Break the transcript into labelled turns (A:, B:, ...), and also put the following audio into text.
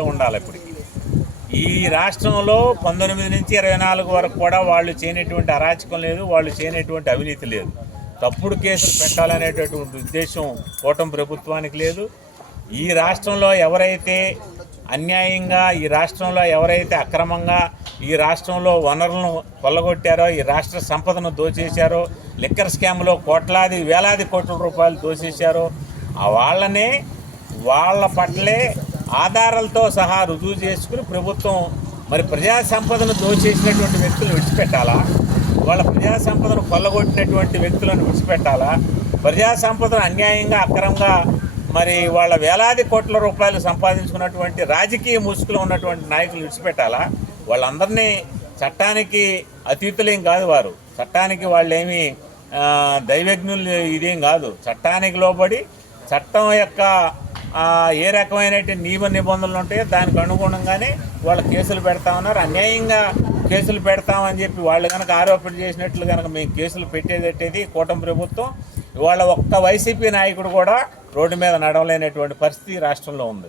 A: ఉండాలి ఇప్పటికి ఈ రాష్ట్రంలో పంతొమ్మిది నుంచి ఇరవై నాలుగు వరకు కూడా వాళ్ళు చేయనటువంటి అరాచకం లేదు వాళ్ళు చేయనటువంటి అవినీతి లేదు. తప్పుడు కేసులు పెట్టాలనేటటువంటి ఉద్దేశం కూటమి ప్రభుత్వానికి లేదు. ఈ రాష్ట్రంలో ఎవరైతే అన్యాయంగా ఈ రాష్ట్రంలో ఎవరైతే అక్రమంగా ఈ రాష్ట్రంలో వనరులను కొల్లగొట్టారో ఈ రాష్ట్ర సంపదను దోచేశారో లిక్కర్ స్కామ్లో కోట్లాది వేలాది కోట్ల రూపాయలు దోచేశారో ఆ వాళ్ళనే వాళ్ళ పట్లే ఆధారాలతో సహా రుజువు చేసుకుని ప్రభుత్వం మరి ప్రజా సంపదను దోచేసినటువంటి వ్యక్తులు విడిచిపెట్టాలా? వాళ్ళ ప్రజా సంపదను కొల్లగొట్టినటువంటి వ్యక్తులను విడిచిపెట్టాలా? ప్రజా సంపదను అన్యాయంగా అక్రమంగా మరి వాళ్ళ వేలాది కోట్ల రూపాయలు సంపాదించుకున్నటువంటి రాజకీయ ముసుగులో ఉన్నటువంటి నాయకులు విడిచిపెట్టాలా? వాళ్ళందరినీ చట్టానికి అతీతులేం కాదు వారు. చట్టానికి వాళ్ళేమి దైవజ్ఞులు ఇదేం కాదు. చట్టానికి లోబడి చట్టం యొక్క ఏ రకమైనటువంటి నియమ నిబంధనలు ఉంటాయో దానికి అనుగుణంగానే వాళ్ళు కేసులు పెడతా ఉన్నారు. అన్యాయంగా కేసులు పెడతామని చెప్పి వాళ్ళు కనుక ఆరోపణ చేసినట్లు కనుక మేము కేసులు పెట్టేదట్టేది కూటమి ప్రభుత్వం ఇవాళ ఒక్క వైసీపీ నాయకుడు కూడా రోడ్డు మీద నడవలేనటువంటి పరిస్థితి రాష్ట్రంలో ఉంది.